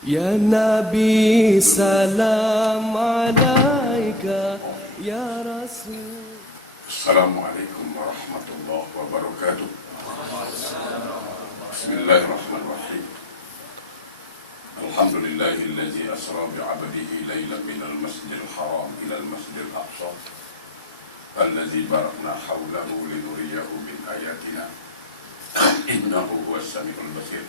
Ya Nabi salam alaika ya Rasul. Assalamualaikum warahmatullahi wabarakatuh. Bismillahirrahmanirrahim. Alhamdulillahillazi asra bi'abdihi laylan minal masjidil haram ilal masjidil aqsa allazi barakna hawlahu linuriyahu min ayatina innahu huwas samiul basir.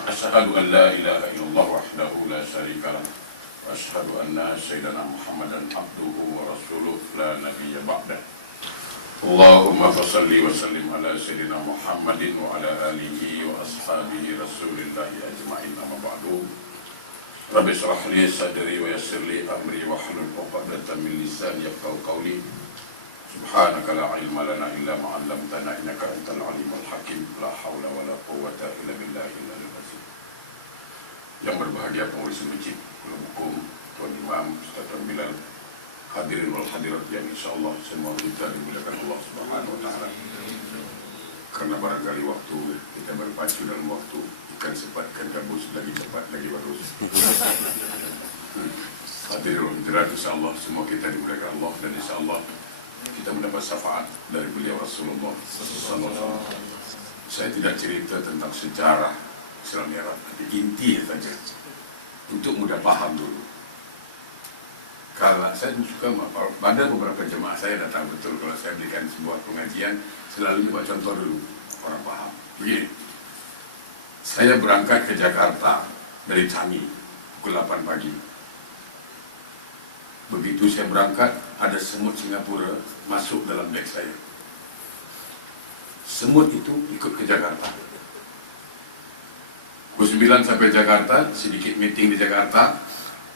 Asyhadu an la ilaha illallah wahdahu la syarika lah wa asyhadu anna sayyidana Muhammadan abduhu wa rasuluh la nabiyya ba'dah. Allahumma fasalli wa sallim ala sayyidina Muhammadin wa ala alihi wa ashabihi rasulillahi ajma'in, amma ba'du. Rabbi shrah li sadri wa yassir li amri wa hlul 'uqdatam min lisani yafqahu qawli. Subhanaka la ilma lana illa ma 'allamtana innaka antal alimul hakim. La haula wa la quwwata illa billahi al-'aliyyil azim. Yang berbahagia pengurus masjid, hukum, Tuan Imam, Ustaz Bilal, hadirin wal hadirat yang insyaallah semua kita dimuliakan Allah Subhanahu wa taala. Karena barangkali waktu kita berpacu dalam waktu, ikan sepatkan gabus lagi cepat lagi bagus. Hadirin wal hadirat, insyaallah semua kita dimuliakan Allah dan insyaallah kita mendapat syafaat dari beliau Rasulullah sallallahu alaihi wasallam. Saya tidak cerita tentang sejarah Isra Mi'raj, tapi inti saja untuk mudah paham dulu. Kalau saya suka, pada beberapa jemaah saya datang betul kalau saya berikan sebuah pengajian, selalu buat contoh dulu, orang paham. Begini, saya berangkat ke Jakarta dari Changi pukul 8 pagi. Begitu saya berangkat, ada semut Singapura masuk dalam beg saya. Semut itu ikut ke Jakarta. Pukul 9 sampai Jakarta, sedikit meeting di Jakarta.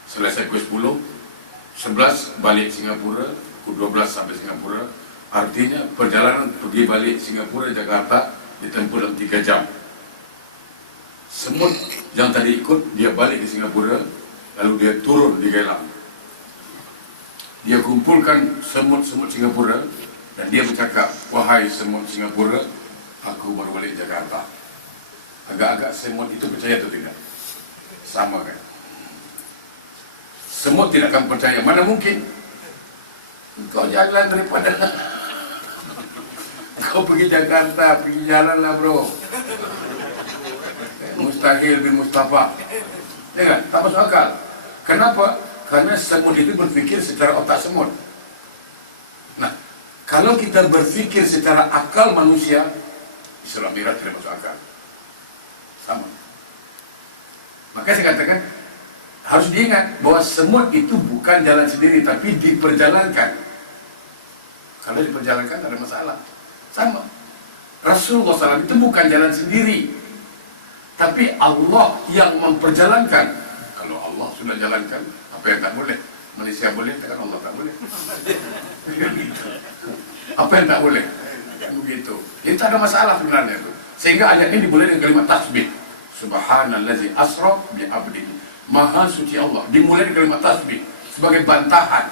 Selesai pukul 10, 11 balik Singapura, pukul 12 sampai Singapura. Artinya perjalanan pergi balik Singapura Jakarta ditempuh dalam 3 jam. Semut yang tadi ikut, dia balik ke Singapura, lalu dia turun di Geylang. Dia kumpulkan semut-semut Singapura dan dia bercakap, wahai semut Singapura, aku baru balik Jakarta. Agak-agak semut itu percaya atau tidak? Sama kan? Semut tidak akan percaya, mana mungkin? Kau jalan daripada kau pergi Jakarta, pergi jalan lah bro. Mustahil bin Mustafa. Ya kan? Tak masuk akal. Kenapa? Karena semut itu berpikir secara otak semut. Nah, kalau kita berpikir secara akal manusia, Isra Mi'raj tidak masuk akal. Sama. Maka saya katakan, harus diingat bahwa semut itu bukan jalan sendiri, tapi diperjalankan. Kalau diperjalankan ada masalah. Sama. Rasulullah SAW itu bukan jalan sendiri, tapi Allah yang memperjalankan. Kalau Allah sudah jalankan, apa yang tak boleh? Manusia boleh, kan Allah tak boleh. Apa yang tak boleh? Begitu. Itu ada masalah sebenarnya itu. Sehingga ayat ini dimulai dengan kalimat tasbih. Subhanallazi asra bi 'abdihi. Maha suci Allah. Dimulai dengan kalimat tasbih sebagai bantahan.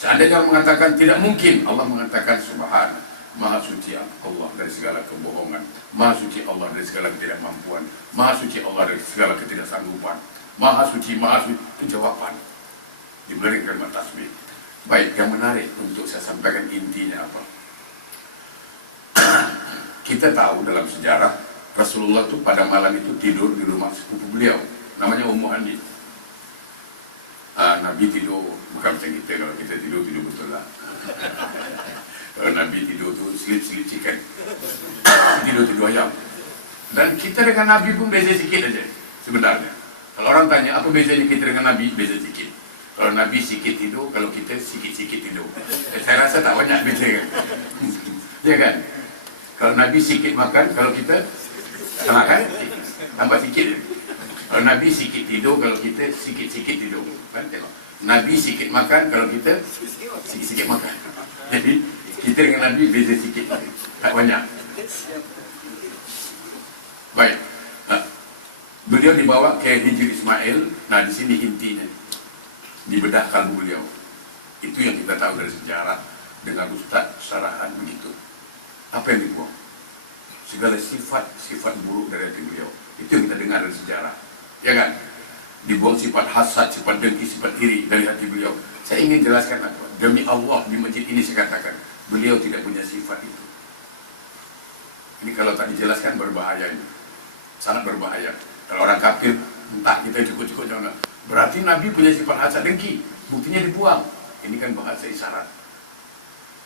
Seandainya orang mengatakan tidak mungkin, Allah mengatakan subhana. Maha suci Allah dari segala kebohongan. Maha suci Allah dari segala ketidakmampuan. Maha suci Allah dari segala ketidaksanggupan. Maha suci, itu jawaban. Diberi kalimat tasbih. Baik, yang menarik untuk saya sampaikan intinya apa? Kita tahu dalam sejarah Rasulullah itu pada malam itu tidur di rumah sepupu beliau, namanya Ummu Hani. Nabi tidur bukan macam kita, kalau kita tidur betul lah. Kalau Nabi tidur tu selip chicken, tidur ayam. Dan kita dengan Nabi pun beza sikit aja sebenarnya. Kalau orang tanya apa bezanya kita dengan Nabi, beza sikit. Kalau Nabi sikit tidur, kalau kita sikit-sikit tidur. Saya rasa tak banyak beza kan? Ya kan? Kalau Nabi sikit makan, kalau kita sama kan? Tambah sikit. Kalau Nabi sikit tidur, kalau kita sikit-sikit tidur. Kan tengok. Nabi sikit makan, kalau kita sikit-sikit makan. Jadi kita dengan Nabi beza sikit, tak banyak. Baik. Beliau dibawa ke Hijri Ismail. Nah, di sini intinya dibedah kalbu beliau. Itu yang kita tahu dari sejarah dengan Ustaz Syarahan begitu. Apa yang dibuang? Segala sifat buruk dari hati beliau Itu yang kita dengar dari sejarah, ya kan? Dibuang sifat hasad, sifat dengki, sifat iri dari hati beliau. Saya ingin jelaskan apa? Demi Allah, di masjid ini saya katakan, beliau tidak punya sifat itu. Ini kalau tak dijelaskan berbahaya ini. Sangat berbahaya. Kalau orang kafir, entah kita cukup-cukup jangan. Berarti Nabi punya sifat hasad dengki. Buktinya dibuang. Ini kan bahasa isyarat.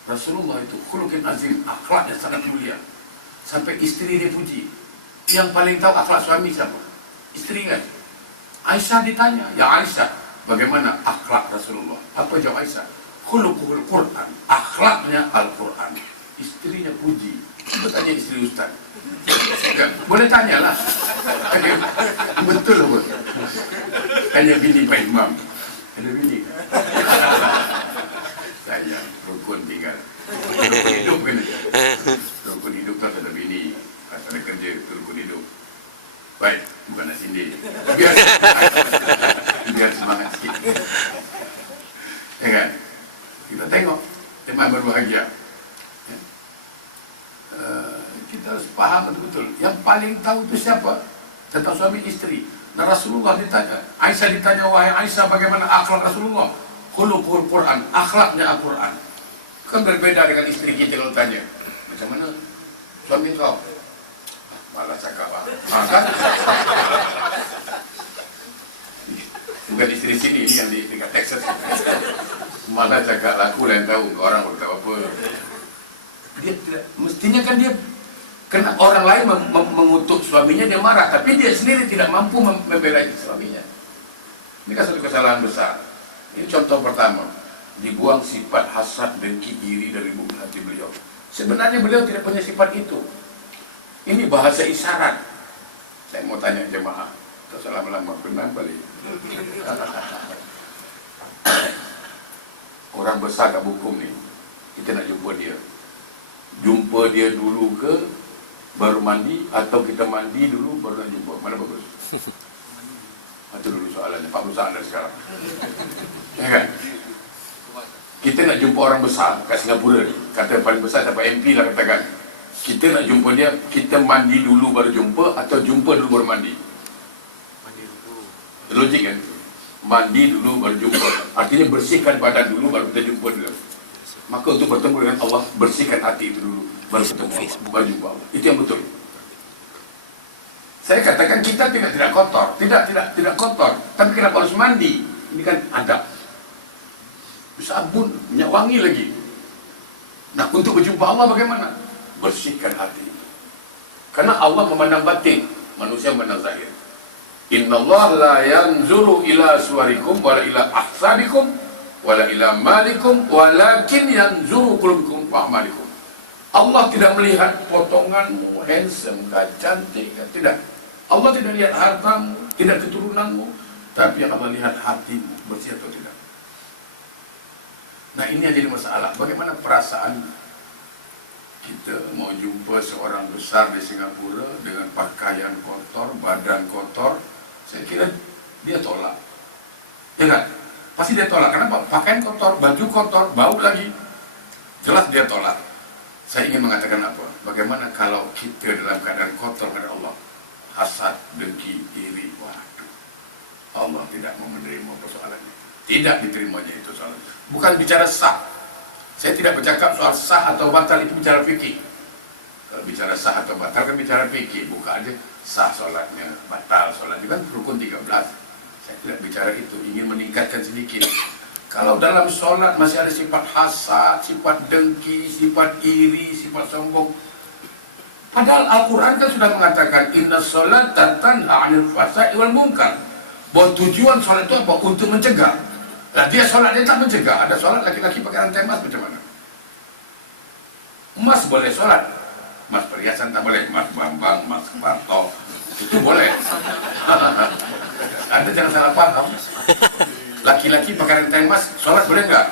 Rasulullah itu khuluqin azim, akhlaknya sangat mulia. Sampai istri dipuji. Yang paling tahu akhlak suami siapa? Istri kan? Aisyah ditanya, ya Aisyah, bagaimana akhlak Rasulullah? Apa jawab Aisyah? Khuluqul Quran, akhlaknya Al-Quran. Istrinya puji. Coba tanya istri Ustaz. Ya, boleh tanyalah. Betul apa? Hanya bini Pak Imam. Ada bini. Saya rukun tinggal. Rukun hidup kan? Rukun hidup kan ada bini, ada kerja, rukun hidup. Baik, bukan nak sindir. Biar semangat sikit. Ya kan? Kita tengok teman berbahagia. Ya. Kita harus paham betul-betul. Yang paling tahu itu siapa? Tentang suami istri. Nah Rasulullah ditanya, Aisyah ditanya, wahai Aisyah, bagaimana akhlak Rasulullah? Khuluqul Quran, akhlaknya Al-Quran. Kan berbeda dengan istri kita kalau tanya, macam mana suami kau? Malah cakap apa? Kan? Bukan istri sini, ini yang di dekat Texas. Malah cakap laku lain tahu, orang berkata apa. Dia tidak, mestinya kan dia, karena orang lain mengutuk suaminya, dia marah, tapi dia sendiri tidak mampu membela suaminya. Ini kan satu kesalahan besar. Ini contoh pertama, dibuang sifat hasad, dengki, iri dari hati beliau. Sebenarnya beliau tidak punya sifat itu. Ini bahasa isyarat. Saya mau tanya jemaah, lama-lama benar balik. Orang besar kat hukum ni, kita nak jumpa dia. Jumpa dia dulu ke baru mandi, atau kita mandi dulu baru nak jumpa? Mana bagus? Itu dulu soalannya, Pak Musa anda sekarang. Ya kan? Kita nak jumpa orang besar kat Singapura ni, kata paling besar dapat MP lah katakan. Kita nak jumpa dia, kita mandi dulu baru jumpa, atau jumpa dulu baru mandi? Mandi dulu. Logik kan? Mandi dulu baru jumpa. Artinya bersihkan badan dulu baru kita jumpa dia. Maka untuk bertemu dengan Allah, bersihkan hati itu dulu baru ketemu Allah, baru jumpa Allah. Itu yang betul. Saya katakan kita tidak kotor, tidak kotor. Tapi kenapa harus mandi? Ini kan adab. Sabun, minyak wangi lagi. Nah, untuk berjumpa Allah bagaimana? Bersihkan hati. Karena Allah memandang batin, manusia memandang zahir. Innallaha la yanzuru ila suwarikum wala ila ahsanikum wala ila malikum walakin yanzuru qulubukum wa amalikum. Allah tidak melihat potonganmu, handsome, cantik, tidak. Allah tidak lihat hartamu, tidak keturunanmu, tapi yang Allah lihat hatimu, bersih atau tidak. Nah, ini yang jadi masalah. Bagaimana perasaan kita mau jumpa seorang besar di Singapura dengan pakaian kotor, badan kotor? Saya kira dia tolak. Ya kan? Pasti dia tolak. Kenapa? Pakaian kotor, baju kotor, bau lagi. Jelas dia tolak. Saya ingin mengatakan apa? Bagaimana kalau kita dalam keadaan kotor kepada Allah? Hasad, dengki, iri, waduh. Allah tidak mau menerima persoalannya. Tidak diterimanya itu soal. Bukan bicara sah. Saya tidak bercakap soal sah atau batal, itu bicara fikih. Kalau bicara sah atau batal kan bicara fikih. Bukan aja sah sholatnya, batal sholatnya, kan rukun 13. Saya tidak bicara itu, ingin meningkatkan sedikit. Kalau dalam sholat masih ada sifat hasad, sifat dengki, sifat iri, sifat sombong. Padahal Al-Quran kan sudah mengatakan inna sholata tanha 'anil fahsya'i wal munkar. Bahwa tujuan sholat itu apa? Untuk mencegah. Nah, dia sholat dia tak mencegah. Ada sholat laki-laki pakai rantai emas macam mana? Emas boleh sholat, emas perhiasan tak boleh. Emas Bambang, emas Barto, itu boleh. Anda jangan salah paham. Laki-laki pakai rantai emas sholat boleh enggak?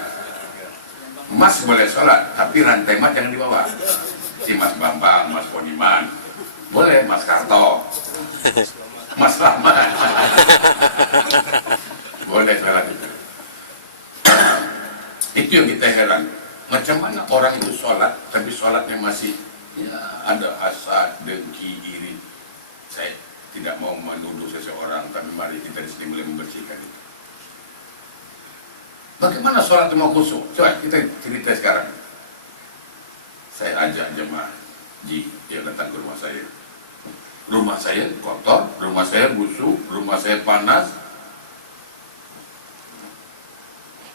Emas boleh sholat, tapi rantai emas jangan dibawa. Si Mas Bambang, Mas Poniman boleh, Mas Karto, Mas Rahman boleh sholat itu. Itu yang kita heran. Macam mana orang itu sholat, tapi sholatnya masih ya, ada hasad, dengki, iri. Saya tidak mau menuduh seseorang, tapi mari kita di sini boleh membersihkan itu. Bagaimana sholat itu mau khusyuk? Coba kita cerita sekarang. Saya ajak jemaah Ji yang datang ke rumah saya. Rumah saya kotor, rumah saya busuk, rumah saya panas,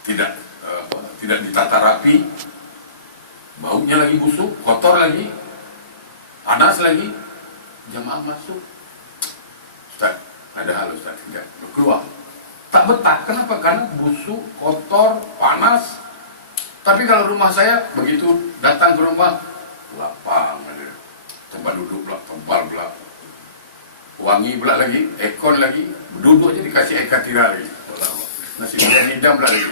tidak ditata rapi, baunya lagi busuk, kotor lagi, panas lagi. Jemaah masuk, Ustaz, ada hal Ustaz, tidak keluar. Tak betah, kenapa? Karena busuk, kotor, panas. Tapi kalau rumah saya begitu datang ke rumah, lapang ada, tempat duduk pula, tebal pula, wangi pula lagi, ekor lagi, duduk aja dikasih air katira lagi, nasi goreng hidang pula lagi.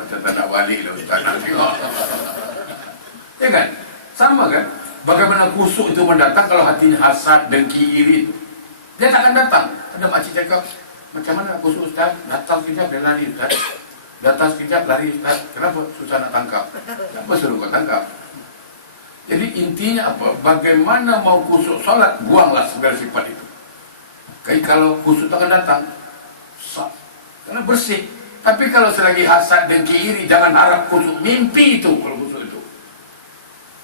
Macam tak nak balik lah Ustaz, nak tengok. Ya kan? Sama kan? Bagaimana kusuk itu mendatang kalau hatinya hasad, dengki, iri itu? Dia tak akan datang. Ada makcik cakap, macam mana kusuk Ustaz? Datang sekejap dia lari Ustaz. Datang sekejap lari Ustaz. Kenapa? Susah nak tangkap. Kenapa suruh kau tangkap? Jadi intinya apa? Bagaimana mau kusuk solat, buanglah segala sifat itu. Kalau kusuk tak akan datang, susah. Karena bersih. Tapi kalau selagi hasad, dengki, iri, jangan harap kusuk. Mimpi itu kalau kusuk itu.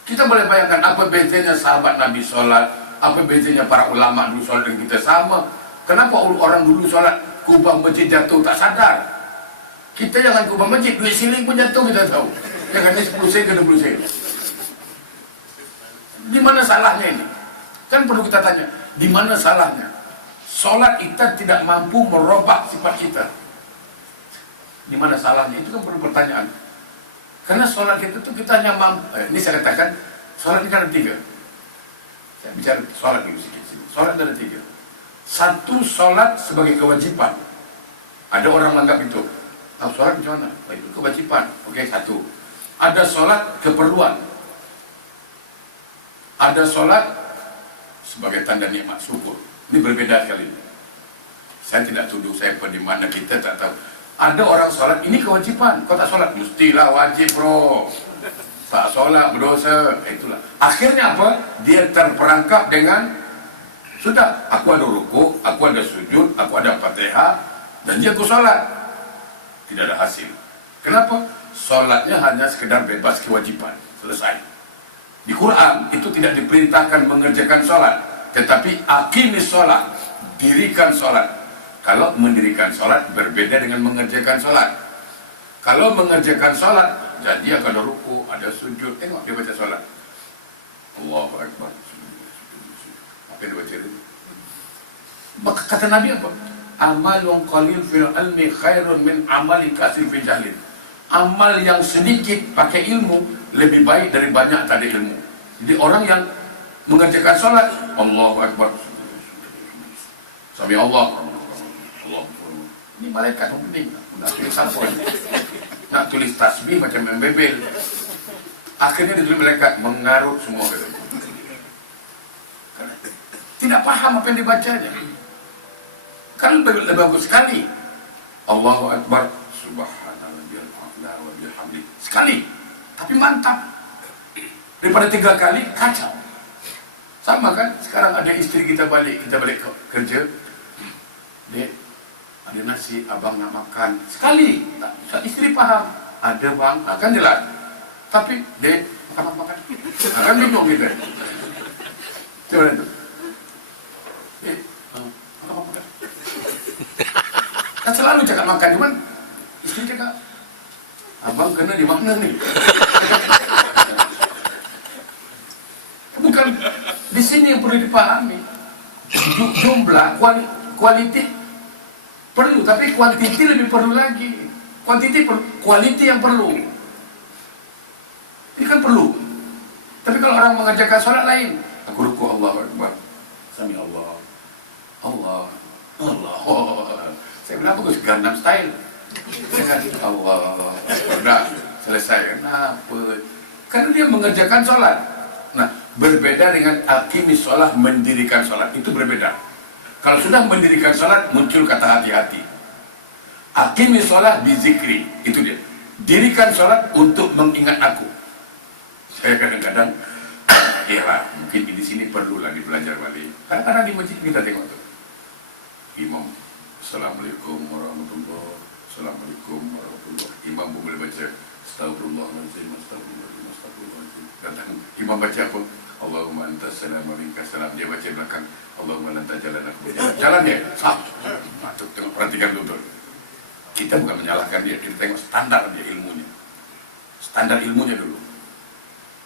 Kita boleh bayangkan apa bezanya sahabat Nabi sholat, apa bezanya para ulama dulu sholat dengan kita sama. Kenapa orang dulu sholat kubah masjid jatuh tak sadar? Kita jangan kubah masjid, duit siling pun jatuh kita tahu. Jangan ni 10 sen ke 20 sen. Di mana salahnya ini? Kan perlu kita tanya, di mana salahnya? Sholat kita tidak mampu merubah sifat kita. Di mana salahnya? Itu kan perlu pertanyaan. Karena sholat itu tuh kita hanya mampu, ini saya katakan, sholat kita ada 3. Saya bicara sholat dulu sedikit. Sholat ada 3. Satu, sholat sebagai kewajiban. Ada orang menganggap itu, sholat macam mana? Itu kewajiban. Oke, satu. Ada sholat keperluan. Ada sholat sebagai tanda nikmat syukur. Ini berbeda sekali. Saya tidak tuduh saya di mana, kita tak tahu. Ada orang sholat, ini kewajiban. Kau tak sholat, mestilah wajib bro. Tak sholat, berdosa. Itulah. Akhirnya apa? Dia terperangkap dengan, sudah, aku ada rukuk, aku ada sujud, aku ada fatihah, dan dia aku sholat. Tidak ada hasil. Kenapa? Sholatnya hanya sekedar bebas kewajiban. Selesai. Di Quran, itu tidak diperintahkan mengerjakan sholat. Tetapi aqimis sholat. Dirikan sholat. Kalau mendirikan sholat berbeda dengan mengerjakan sholat. Kalau mengerjakan sholat, jadi ada ruku, ada sujud. Tengok dia baca sholat. Allahu Akbar. Apa yang dia baca itu? Maka kata Nabi apa? Amalun qalil fil ilmi khairun min amali kasir fil jahlin. Amal yang sedikit pakai ilmu lebih baik dari banyak tak ada ilmu. Jadi orang yang mengerjakan sholat, Allahu Akbar. Sami Allah. Ini malaikat penting. Nak tulis apa? Nak tulis tasbih macam membebel. Akhirnya ditulis malaikat mengarut semua. Tidak paham apa yang dibacanya. Kan lebih bagus sekali. Allahu Akbar. Subhanallah wa bihamdi. Sekali. Tapi mantap. Daripada 3 kali kacau. Sama kan? Sekarang ada istri kita balik kerja. Dek, ada nasi, abang nak makan. Sekali, istri paham. Ada bang, kan jelas. Tapi, dek, makan. Kan bingung kita. Coba itu. Dek, makan. Kan selalu cakap makan, cuman istri cakap, abang kena di mana nih? Bukan, di sini yang perlu dipahami. Jumlah, kualiti perlu, tapi kuantiti lebih perlu lagi. Kuantiti perlu, kualiti yang perlu. Ini kan perlu. Tapi kalau orang mengerjakan sholat lain, aku ruku Allahu Akbar. Sami Allah. Allah. Saya bilang bagus Gangnam Style. Saya kata Allah. Sudah selesai. Kenapa? Karena dia mengerjakan sholat. Nah, berbeda dengan aqimis sholat, mendirikan sholat. Itu berbeda. Kalau sudah mendirikan sholat, muncul kata hati-hati. Aqimis sholat bizikri. Itu dia. Dirikan sholat untuk mengingat aku. Saya kadang-kadang, mungkin di sini perlu lagi belajar balik. Kadang-kadang di masjid kita tengok tuh, imam, Assalamualaikum warahmatullahi wabarakatuh, Assalamualaikum warahmatullahi wabarakatuh. Imam pun boleh baca, Astagfirullahaladzim, Astagfirullahaladzim, Astagfirullahaladzim. Datang imam baca apa? Allahumma antas salam wa minkas salam. Dia baca belakang, Allahumma lanta jalan aku berjalan. Jalan dia, sah. Tengok, perhatikan betul. Kita bukan menyalahkan dia, kita tengok standar dia ilmunya. Standar ilmunya dulu.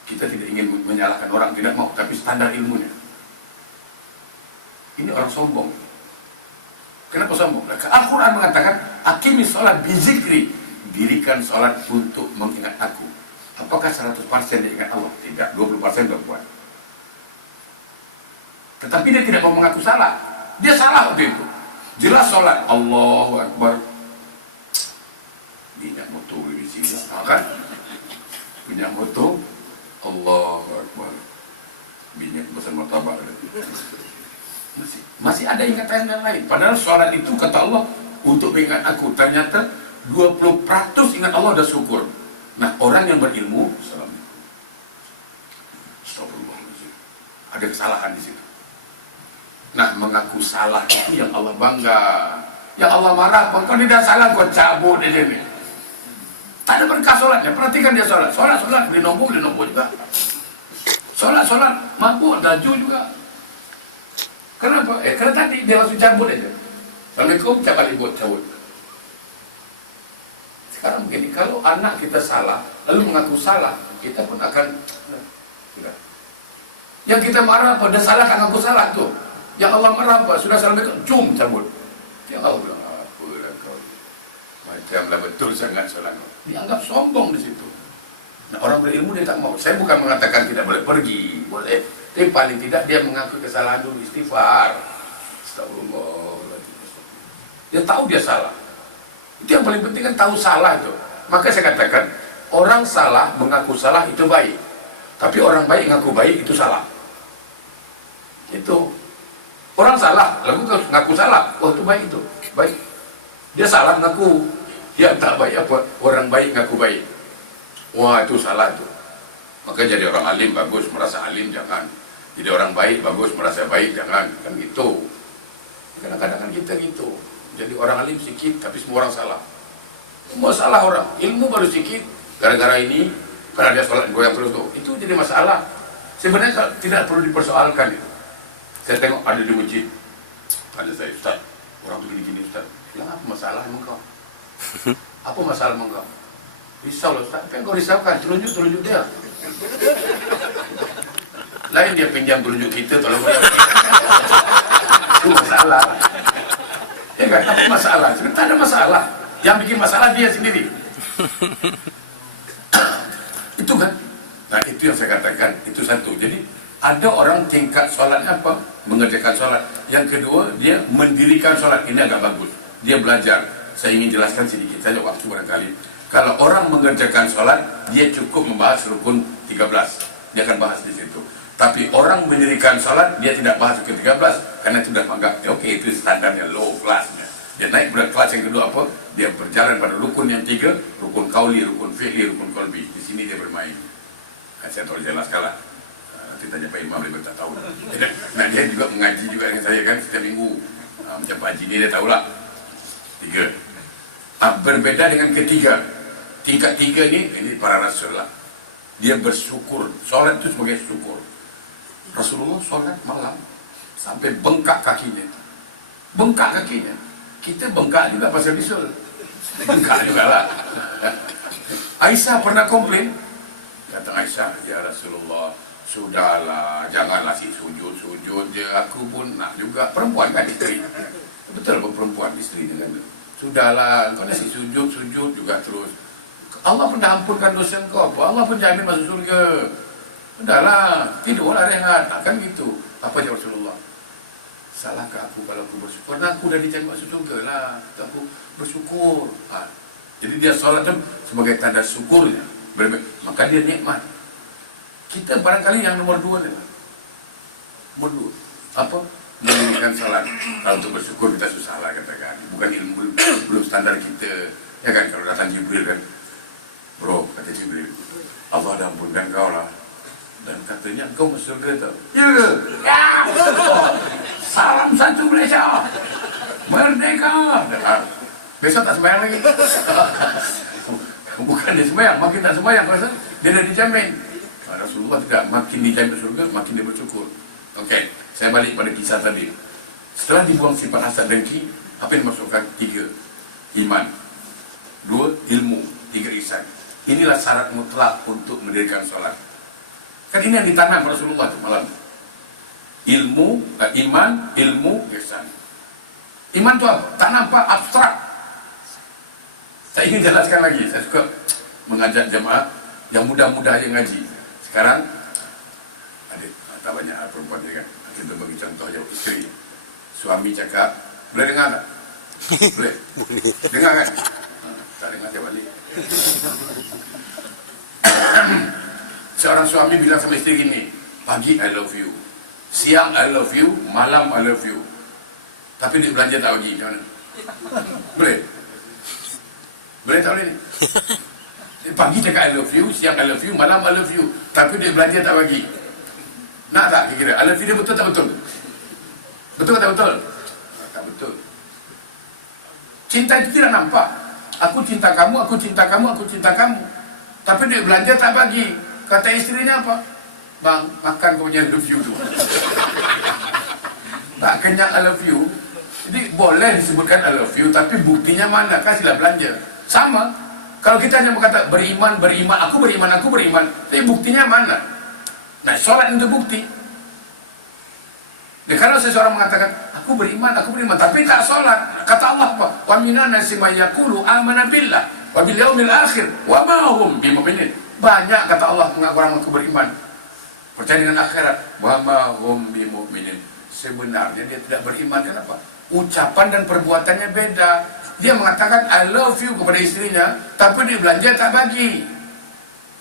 Kita tidak ingin menyalahkan orang, tidak mau, tapi standar ilmunya. Ini orang sombong. Kenapa sombong? Al-Quran mengatakan, Aqimis sholat bizikri. Dirikan sholat untuk mengingat aku. Apakah 100% dia ingat Allah? Tidak, 20% tidak kuat. Tetapi dia tidak mau mengaku salah. Dia salah waktu itu. Jelas sholat, Allahu Akbar. Minyak motor di sini, kan? Minyak motor, Allahu Akbar. Minyak besar martabak. Masih ada ingatan yang lain. Padahal sholat itu kata Allah untuk mengingat aku. Ternyata 20% ingat Allah dan syukur. Nah, orang yang berilmu, Astagfirullahaladzim, ada kesalahan di situ. Nah, mengaku salah itu yang Allah bangga. Yang Allah marah, kalau tidak salah kau cabut di sini. Tak ada berkah sholatnya. Perhatikan dia sholat. Sholat, beli nombor juga. Sholat, mampu, laju juga. Kenapa? Karena tadi dia langsung cabut aja. Assalamualaikum, cabut. Sekarang begini, kalau anak kita salah, lalu mengaku salah, kita pun akan sudah. Yang kita marah apa? Dia salah kan ngaku salah tuh. Yang Allah marah apa? Sudah Assalamualaikum, cabut. Yang Allah bilang, apalah kau. Macamlah betul sangat salah kau. Dianggap sombong di situ. Nah, orang berilmu dia tak mau. Saya bukan mengatakan tidak boleh pergi, boleh. Tapi paling tidak dia mengaku kesalahan dulu, istighfar. Astagfirullahaladzim. Dia tahu dia salah. Itu yang paling penting kan, tahu salah itu. Maka saya katakan, orang salah mengaku salah itu baik. Tapi orang baik ngaku baik itu salah. Itu. Orang salah, lalu ngaku salah. Oh itu baik itu. Baik. Dia salah ngaku. Dia tak baik apa? Orang baik ngaku baik. Wah itu salah itu. Maka jadi orang alim bagus, merasa alim jangan. Jadi orang baik bagus, merasa baik jangan. Kan gitu. Kadang-kadang kan kita gitu. Jadi orang alim sikit, tapi semua orang salah. Semua salah orang. Ilmu baru sikit. Gara-gara ini, karena dia sholat goyang terus tuh. Itu jadi masalah. Sebenarnya tidak perlu dipersoalkan itu. Saya tengok ada di masjid. Ada saya, Ustaz. Orang tuh gini-gini Ustaz. Bilang apa masalah emang kau? Apa masalah emang kau? Risau lah Ustaz. Apa yang kau risaukan? Telunjuk dia. Lain dia pinjam telunjuk kita, tolong dia. Itu masalah. Ya kan? Apa masalah? Sebenarnya tak ada masalah. Yang bikin masalah dia sendiri. Itu kan? Nah itu yang saya katakan, itu satu. Jadi ada orang tingkat sholatnya apa? Mengerjakan sholat. Yang kedua, dia mendirikan sholat. Ini agak bagus. Dia belajar. Saya ingin jelaskan sedikit saja waktu barangkali. Kalau orang mengerjakan sholat, dia cukup membahas rukun 13. Dia akan bahas di situ. Tapi orang mendirikan sholat, dia tidak bahas rukun 13. Karena itu sudah menganggap, oke, itu standarnya low classnya. Dia naik pada kelas yang kedua apa? Dia berjalan pada rukun yang 3. Rukun kauli, rukun fi'li, rukun qalbi. Di sini dia bermain. Saya tahu jelaskan lah. Nanti tanya Pak Imam, dia tak tahu. Nah dia juga mengaji juga dengan saya kan setiap minggu. Macam Pak Haji ni dia tahulah. 3. Berbeda dengan ketiga. Tingkat 3 ini para rasul lah. Dia bersyukur. Sholat itu sebagai syukur. Rasulullah sholat malam sampai bengkak kakinya. Bengkak kakinya. Kita bengkak juga pasal bisul. Bengkak juga lah. Aisyah pernah komplain. Kata Aisyah, ya Rasulullah, sudahlah, janganlah si sujud je. Aku pun nak juga. Perempuan kan istri. Betul perempuan istri dengan dia. Sudahlah, kau dah si sujud juga terus. Allah pun dah ampunkan dosa kau. Allah pun jamin masuk surga. Sudahlah, tidurlah rehat. Kan gitu. Apa jawab Rasulullah? Salahkah aku kalau aku bersyukur? Karena aku dah dijamin masuk surga lah. Aku bersyukur. Jadi dia solat tu sebagai tanda syukurnya. Maka dia nikmat. Kita barangkali yang nomor 2 adalah nomor 2. Apa? Mendirikan salat. Kalau untuk bersyukur kita susah lah katakan. Bukan ilmu, belum standar kita. Ya kan, kalau datang Jibril kan, bro, kata Jibril, Allah dah ampunkan kau lah. Dan katanya engkau masuk surga tau. Ya ke? Ya. Salam satu Malaysia. Merdeka. Besok tak sembahyang lagi. Bukan dia sembahyang, makin tak sembahyang rasa dia dah dijamin. Rasulullah tidak, makin dijamin surga, makin dia bersyukur. Okey, saya balik pada kisah tadi. Setelah dibuang sifat hasad dengki, apa yang dimasukkan? 3, iman. 2, ilmu. 3, ihsan. Inilah syarat mutlak untuk mendirikan solat. Kan ini yang ditanam Rasulullah tu malam. Ilmu, iman, ilmu, ihsan. Iman tu apa? Tak nampak, abstrak. Saya ingin jelaskan lagi. Saya suka mengajak jemaah yang muda-muda yang ngaji. Sekarang, adik, tak banyak perempuan ni kan. Kita bagi contoh yang isteri. Suami cakap, boleh dengar tak? Boleh? Dengar kan? Tak dengar, saya balik. Seorang suami bilang sama isteri gini, pagi I love you, siang I love you, malam I love you. Tapi dia belanja tak bagi, macam mana? Boleh? Boleh tak boleh ni? Pagi cakap I love you, siang I love you, malam I love you. Tapi dia belanja tak bagi. Nak tak kira-kira? I love you dia betul tak betul? Betul tak betul? Tak betul. Cinta itu tidak nampak. Aku cinta kamu, aku cinta kamu, aku cinta kamu. Tapi dia belanja tak bagi. Kata isterinya apa? Bang, makan kau punya I love you tu. Tak kenyang I love you. Jadi boleh disebutkan I love you, tapi buktinya mana? Kasihlah belanja. Sama. Kalau kita hanya berkata beriman, beriman, aku beriman, aku beriman. Tapi buktinya mana? Nah, solat itu bukti. Dan kalau seseorang mengatakan aku beriman, tapi tak solat, kata Allah apa? Wa minan nasi may yaqulu amana billah wa bil yaumil akhir wa ma hum bimu'minin. Banyak kata Allah orang mengaku beriman, percaya dengan akhirat, wa ma hum bimu'minin. Sebenarnya dia tidak beriman. Kenapa? Ucapan dan perbuatannya beda. Dia mengatakan I love you kepada istrinya, tapi dia belanja tak bagi.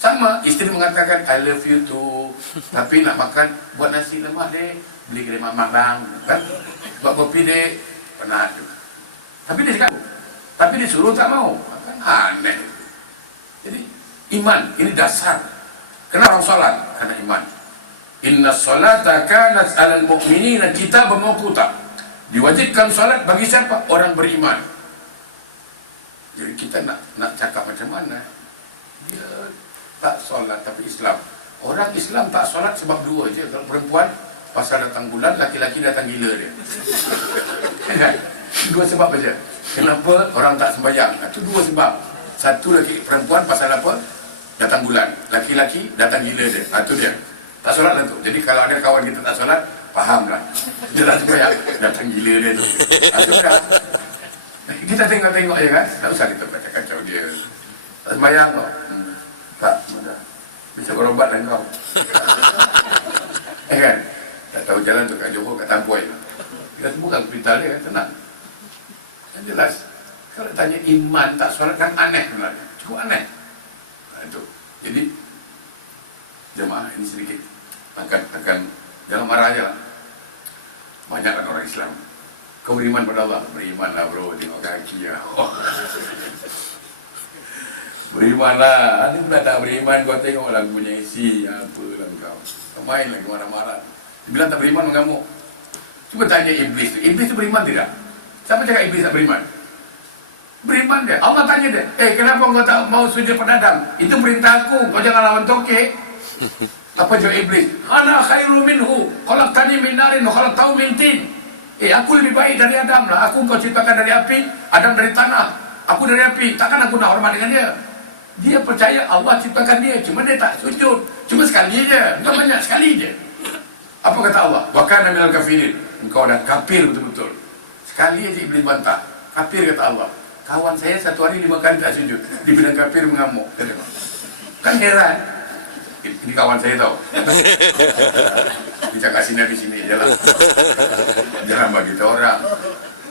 Sama, istri mengatakan I love you too, tapi nak makan, buat nasi lemak deh, beli kedai mamak bang, kan? Buat kopi deh, penat juga. Tapi dia cakap, tapi disuruh tak mau, kan aneh. Jadi iman ini dasar. Kenapa orang solat? Karena iman. Inna salata kanat alal mu'minina kitaban mawquta. Diwajibkan solat bagi siapa? Orang beriman. Jadi kita nak cakap macam mana? Dia tak solat tapi Islam. Orang Islam tak solat sebab dua je. Kalau perempuan pasal datang bulan, laki-laki datang gila dia. Dua sebab aja. Kenapa orang tak sembahyang? Itu dua sebab. Satu lagi perempuan pasal apa? Datang bulan. Laki-laki datang gila dia. Itu dia. Tak solat lah tu. Jadi kalau ada kawan kita tak solat, fahamlah. Dia tak sembahyang, datang gila dia tu. Itu dah. Kita tengok-tengok je kan. Tak usah kita baca kacau dia. Tak sembahyang kau. Tak, mudah. Bisa berobat dengan kau. Kan? Tak tahu jalan tu kat Johor, kat Tampuai. Kita buka hospital dia kan, tenang. Yang jelas. Kalau tanya iman tak solat kan aneh sebenarnya. Cukup aneh. Itu. Jadi, jemaah ini sedikit. Akan jangan marah aja lah. Banyak kan orang Islam. Kau beriman pada Allah? Berimanlah bro, tengok kaki ya. Berimanlah. Ini pula tak beriman, kau tengok lagu punya isi. Apa lah kau. Kau main lagi marah-marah. Dia bilang tak beriman, mengamuk. Cuba tanya Iblis tu. Iblis tu beriman tidak? Siapa cakap Iblis tak beriman? Beriman dia. Allah tanya dia, kenapa kau tak mau sujud pada Adam? Itu perintah aku, kau jangan lawan tokek. Apa jawab Iblis? Ana khairu minhu, khalaqtani min narin wa khalaqtahu min tin. Aku lebih baik dari Adam lah. Aku kau ciptakan dari api, Adam dari tanah. Aku dari api, takkan aku nak hormat dengan dia? Dia percaya Allah ciptakan dia, cuma dia tak sujud. Cuma sekali je, bukan banyak, sekali je. Apa kata Allah? Wa kana minal kafirin. Engkau dah kafir betul-betul. Sekali aja Iblis bantah. Kafir kata Allah. Kawan saya satu hari 5 kali tak sujud. Dibilang kafir mengamuk. Kan heran. Ini kawan saya tahu. Dia cakap sini di sini je lah. Jangan bagi tahu orang.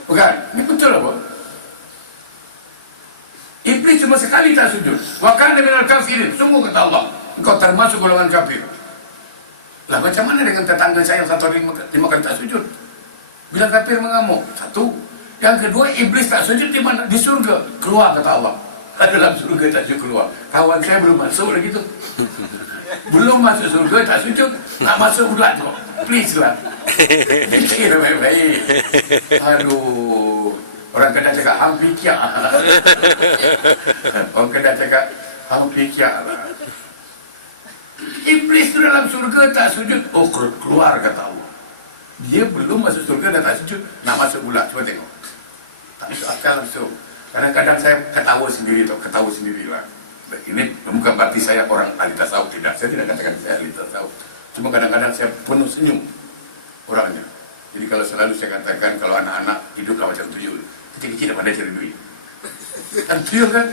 Bukan? Ini betul apa? Iblis cuma sekali tak sujud. Wa kana minal kafirin. Sungguh kata Allah, engkau termasuk golongan kafir. Lah macam mana dengan tetangga saya yang satu hari 5 kali tak sujud? Bilang kafir mengamuk. Satu. Yang kedua, iblis tak sujud di mana? Di surga. Keluar kata Allah. Dalam surga tak sujud keluar. Kawan saya belum masuk lagi tu. Belum masuk surga tak sujud, nak masuk pula tu. Please lah. Fikir baik-baik. Aduh. Orang kena cakap hang fikir. Orang kena cakap hang fikir lah. Iblis tu dalam surga tak sujud. Oh, keluar kata Allah. Dia belum masuk surga dah tak sujud, nak masuk pula. Cuba tengok. Tak masuk akal langsung. Kadang-kadang saya ketawa sendiri tau, ketawa sendirilah. Ini bukan berarti saya orang ahli tasawuf, tidak. Saya tidak katakan saya ahli tasawuf. Cuma kadang-kadang saya penuh senyum orangnya. Jadi kalau selalu saya katakan kalau anak-anak hiduplah macam tuyul, kecil-kecil dah pandai cari duit. Kan tuyul kan?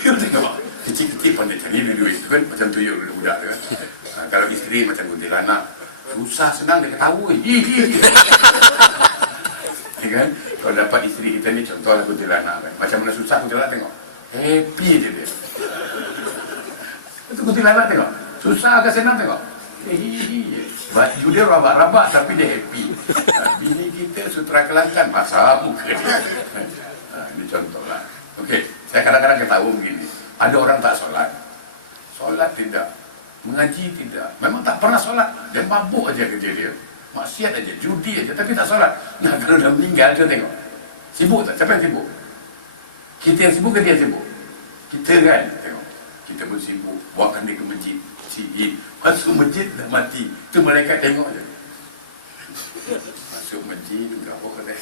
Tuyul tengok. Kecil-kecil pandai cari duit tu kan, macam tuyul budak tu kan. Kalau isteri macam kuntilanak, susah senang dia ketawa. Ya kan? Kalau dapat isteri kita ni contohlah kuntilanak kan. Macam mana susah kuntilanak tengok. Happy je dia. Itu kuntilanak tengok. Susah ke senang tengok. Baju dia rabak-rabak tapi dia happy. Bini kita Sutra Kelantan, masa muka dia. Ini contohlah. Okey, saya kadang-kadang ketawa begini. Ada orang tak solat. Solat tidak. Mengaji tidak. Memang tak pernah solat. Dia mabuk aja kerja dia. Maksiat aja, judi aja, tapi tak solat. Nah, kalau dah meninggal, dia tengok. Sibuk tak? Siapa yang sibuk? Kita yang sibuk ke dia yang sibuk? Kita kan? Tengok. Kita pun sibuk. Bawakan dia ke masjid. Masuk masjid dah mati. Tu malaikat tengok je. Masuk masjid, apa kata.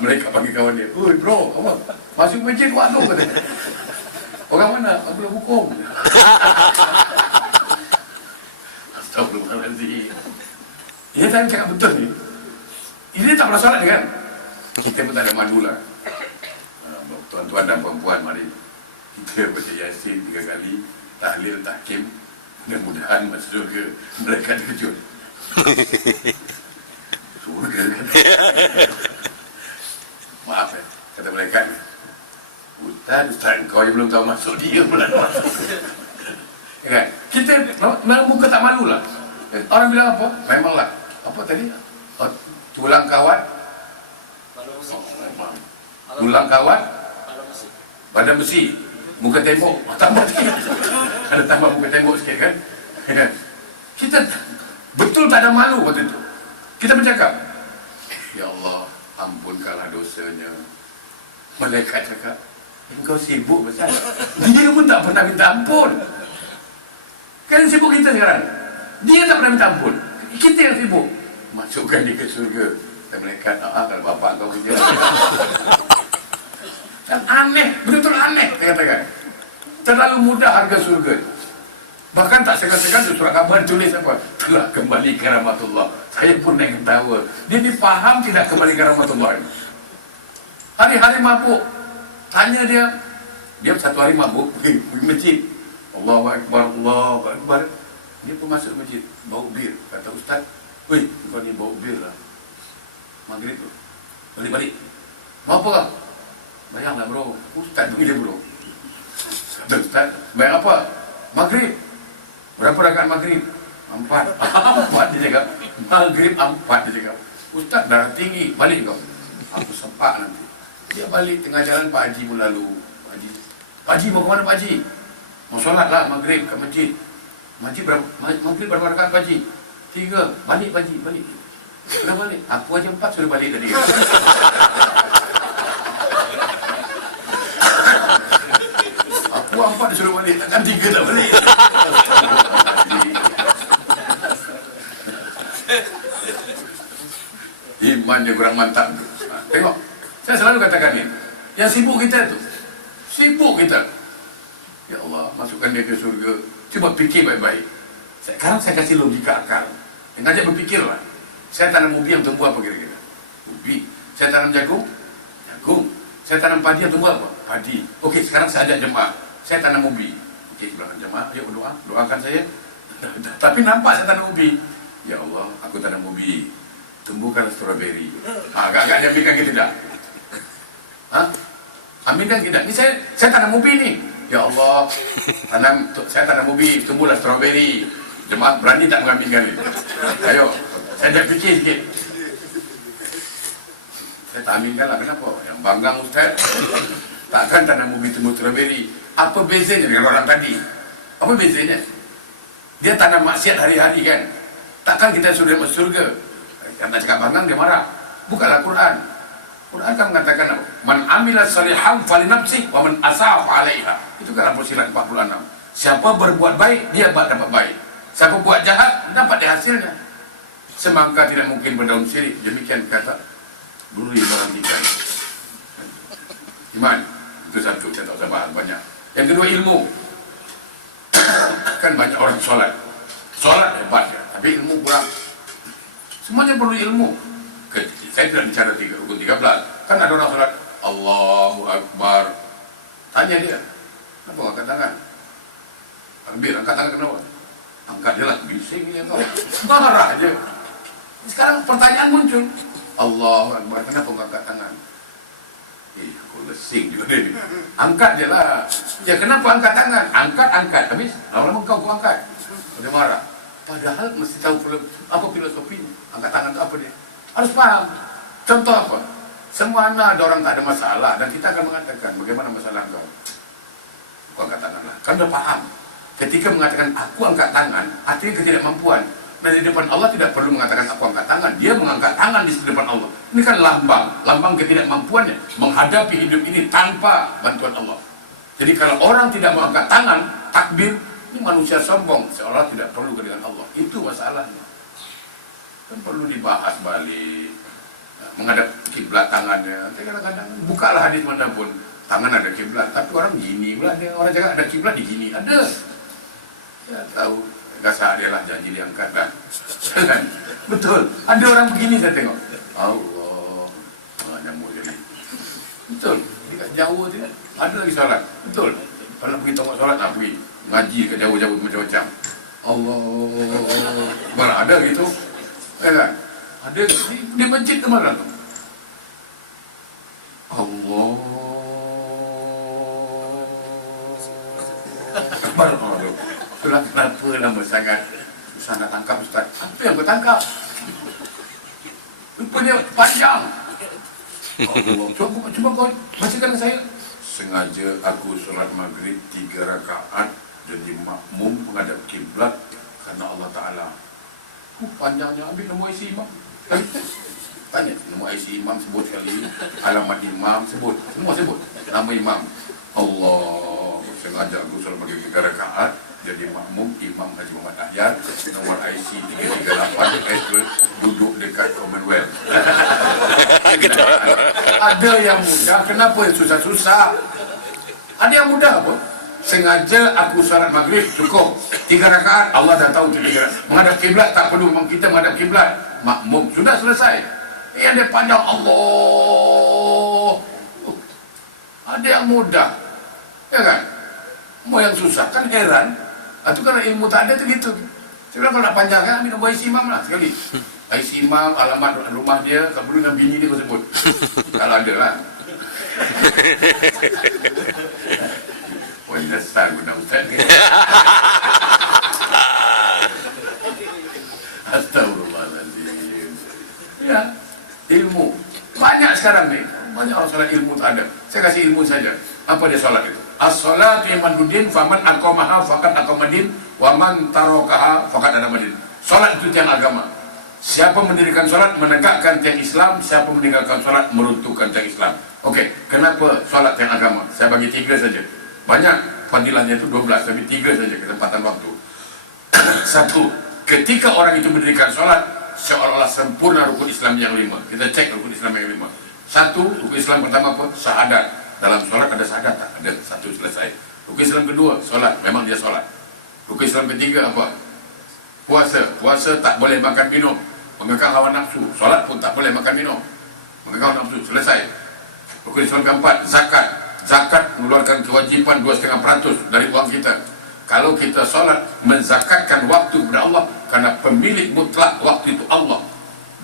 Malaikat panggil kawan dia. Oi bro, apa? Masuk masjid buat tu kata. Orang mana? Aku dah hukum. Astagfirullahaladzim. Dia tadi cakap betul ni. Ini tak pernah solat kan? Kita pun tak ada malu lah. Tuan-tuan dan perempuan, mari kita baca Yasin 3 kali, tahlil, tahkim. Mudah-mudahan masuk surga. Mereka terkejut. Surga kan? Maaf ya, kata malaikat ni. Ustaz, kau yang belum tahu masuk, dia pula masuk. Kan? Kita muka tak malu lah. Orang bilang apa? Memanglah. Apa tadi? Tulang kawat. Tulang kawat. Badan besi. Muka tembok. Tambah sikit. Ada tambah muka tembok sikit kan? Kita betul tak ada malu waktu itu. Kita bercakap, ya Allah, ampunkanlah dosanya. Malaikat cakap, engkau sibuk besar. Dia pun tak pernah minta ampun. Kan sibuk kita sekarang. Dia tak pernah minta ampun. Kita yang sibuk. Masukkan dia ke surga. Dan malaikat, kalau bapak kau punya. Kan aneh, betul-betul aneh. Saya katakan. Terlalu mudah harga surga. Bahkan tak segan-segan surat khabar tulis apa? Telah kembali ke rahmatullah. Saya pun naik ketawa. Dia ni faham tidak kembali ke rahmatullah. Hari-hari mabuk. Tanya dia. Dia satu hari mabuk. Pergi masjid. Allahu Akbar, Allahu Akbar. Dia pun masuk masjid. Bau bir. Kata Ustaz. Weh, kau ni bau bir lah. Maghrib tu. Balik-balik. Mau apa kau? Bayanglah bro. Ustaz tu dia bro. Kata Ustaz. Bayang apa? Maghrib. Berapa rakaat maghrib? 4. 4 dia cakap. Maghrib 4 dia cakap. Ustaz darah tinggi. Balik kau. Aku sempak nanti. Dia balik tengah jalan Pak Haji pun lalu. Pak Haji mau ke mana Pak Haji? Mau solat lah maghrib ke masjid. Maghrib berapa rakaat Pak Haji? 3. Balik Pak Haji. Balik. Sudah balik. Aku aja 4 sudah balik tadi. Aku 4 dia sudah balik. Takkan 3 dah balik. Iman dia kurang mantap. Tengok. Saya selalu katakan ni. Yang sibuk kita tu. Sibuk kita. Ya Allah, masukkan dia ke surga. Cuba fikir baik-baik. Sekarang saya kasih logika akal. Ngajak berfikirlah. Saya tanam ubi yang tumbuh apa kira-kira? Ubi. Saya tanam jagung? Jagung. Saya tanam padi yang tumbuh apa? Padi. Okey, sekarang saya ajak jemaah. Saya tanam ubi. Okey, sebelahkan jemaah. Ayo berdoa. Doakan saya. Tapi nampak saya tanam ubi. Ya Allah, aku tanam ubi. Tumbuhkan strawberry. Agak-agak diambilkan kita tidak? Ambilkan kita. Ini saya tanam ubi ni. Ya Allah, saya tanam ubi. Tumbuhlah strawberry. Jemaah berani tak mengambilkan ni? Ayo, saya dah fikir sikit. Saya tak ambilkan lah. Kenapa? Yang banggang Ustaz. Takkan tanam ubi tumbuh strawberry. Apa bezanya dengan orang tadi? Apa bezanya? Dia tanam maksiat hari-hari kan. Takkan kita sudah masuk surga? Karena cakap banggang dia marah. Bukalah Quran. Quran kan mengatakan apa? Man amila salihan falinafsi wa man asa'a alaiha. Itu kan Fussilat 46. Siapa berbuat baik, dia dapat baik. Siapa buat jahat, dapat hasilnya. Semangka tidak mungkin berdaun sirih. Demikian kata duri barang ikan. Iman. Itu satu, saya tak usah bahas banyak. Yang kedua ilmu. Kan banyak orang sholat. Sholat hebat ya, tapi ilmu kurang. Semuanya perlu ilmu. Saya tidak bicara rukun 13. Kan ada orang sholat Allahu Akbar. Tanya dia, kenapa angkat tangan? Takbir, angkat tangan kenapa? Angkat dia lah, bising ya kau. Marah aja. Sekarang pertanyaan muncul. Allahu Akbar, kenapa angkat tangan? Aku lesing juga dia. Angkat je lah. Ya kenapa angkat tangan? Angkat. Habis lama-lama kau angkat. Dia marah. Padahal mesti tahu apa filosofinya. Angkat tangan itu apa dia? Harus paham. Contoh apa? Semua anak ada orang tak ada masalah. Dan kita akan mengatakan bagaimana masalah kau. Aku angkat tangan lah. Kan udah paham. Ketika mengatakan aku angkat tangan, artinya ketidakmampuan. Nah di depan Allah tidak perlu mengatakan aku angkat tangan. Dia mengangkat tangan di depan Allah. Ini kan lambang ketidakmampuannya menghadapi hidup ini tanpa bantuan Allah. Jadi kalau orang tidak mengangkat tangan, takbir, ini manusia sombong, seolah tidak perlu dengan Allah. Itu masalahnya. Kan perlu dibahas balik. Menghadap kiblat tangannya. Tapi kadang-kadang bukalah hadis manapun, tangan ada kiblat. Tapi orang gini pula, orang cakap ada kiblat di gini. Ada. Ya tahu. Dasar dia lah janji diangkat dah. Betul. Ada orang begini saya tengok. Allah. Nyamuk jadi. Betul. Dekat jauh dia. Ada lagi solat. Betul. Kalau pergi tengok solat, pergi ngaji ke jauh-jauh macam-macam. Allah. Mana ada gitu. Ya kan? Ada di masjid ke mana tu? Allah. Akbar. Itulah kenapa lama sangat susah nak tangkap Ustaz. Apa yang kau tangkap? Rupanya panjang. Allah. Cuba kau bacakan saya. Sengaja aku solat maghrib 3 rakaat dan makmum menghadap kiblat karena Allah Ta'ala. Panjangnya, ambil nombor IC imam. Tanya, nombor IC imam sebut kali, alamat imam sebut, semua sebut. Nama imam. Allah, sengaja aku solat maghrib 3 rakaat jadi makmum Imam Haji Muhammad Ahyar, nomor IC 338, duduk dekat Commonwealth. Ada yang mudah, kenapa yang susah-susah? Ada yang mudah apa? Sengaja aku salat maghrib cukup 3 rakaat, Allah dah tahu 3 rakaat. Menghadap kiblat tak perlu, memang kita menghadap kiblat. Makmum sudah selesai. Yang dia panjang Allah. Ada yang mudah, ya kan? Mau yang susah kan heran. Itu karena ilmu tak ada tu gitu. Saya bilang kalau nak panjang kan, ambil nombor IC imam lah sekali. IC imam, alamat rumah dia, tak perlu dengan bini dia kau sebut. Kalau ada lah. Wah, ini style guna Ustaz ni. Astagfirullahaladzim. Ya, ilmu. Banyak sekarang ni. Banyak orang salat ilmu tak ada. Saya kasih ilmu saja. Apa dia salat itu? As-salatu imaduddin faman aqamaha faqad aqamadin wa man tarakaha faqad adamadin. Salat itu tiang agama. Siapa mendirikan salat menegakkan tiang Islam, siapa meninggalkan salat meruntuhkan tiang Islam. Okey, kenapa salat tiang agama? Saya bagi 3 saja. Banyak fadilahnya itu 12, tapi 3 saja kesempatan waktu. 1. Ketika orang itu mendirikan salat, seolah-olah sempurna rukun Islam yang 5. Kita cek rukun Islam yang 5. 1, rukun Islam pertama apa? Syahadat. Dalam solat ada syahadat tak? Ada, 1 selesai. Rukun Islam kedua, solat. Memang dia solat. Rukun Islam ketiga apa? Puasa. Puasa tak boleh makan minum. Mengekang hawa nafsu. Solat pun tak boleh makan minum. Mengekang hawa nafsu. Selesai. Rukun Islam keempat, zakat. Zakat mengeluarkan kewajipan 2,5% dari uang kita. Kalau kita solat, menzakatkan waktu kepada Allah. Karena pemilik mutlak waktu itu Allah.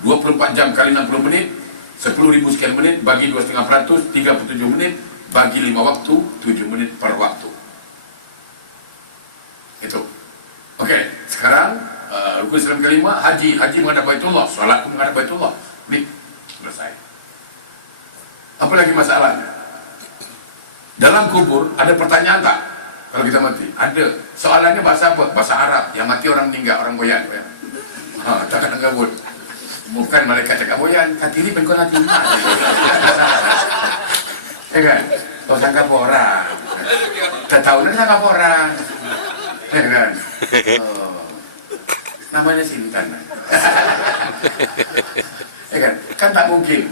24 jam kali 60 menit. 10,000 sekian menit bagi 2,5%, 37 menit bagi 5 waktu, 7 menit per waktu. Itu. Okey, sekarang rukun Islam kelima, haji. Haji menghadap Baitullah, solat pun menghadap Baitullah. Ini selesai. Apa lagi masalahnya? Dalam kubur ada pertanyaan tak? Kalau kita mati, ada. Soalannya bahasa apa? Bahasa Arab. Yang mati orang meninggal, orang boyan. Takkan gabut. Bukan malaikat cakap boyan, hati ini pengkau hati mak. Ya kan? Kau sangka orang. Tak tahu nak sangka orang. Ya kan? Namanya Sintan. Ya kan? Kan tak mungkin.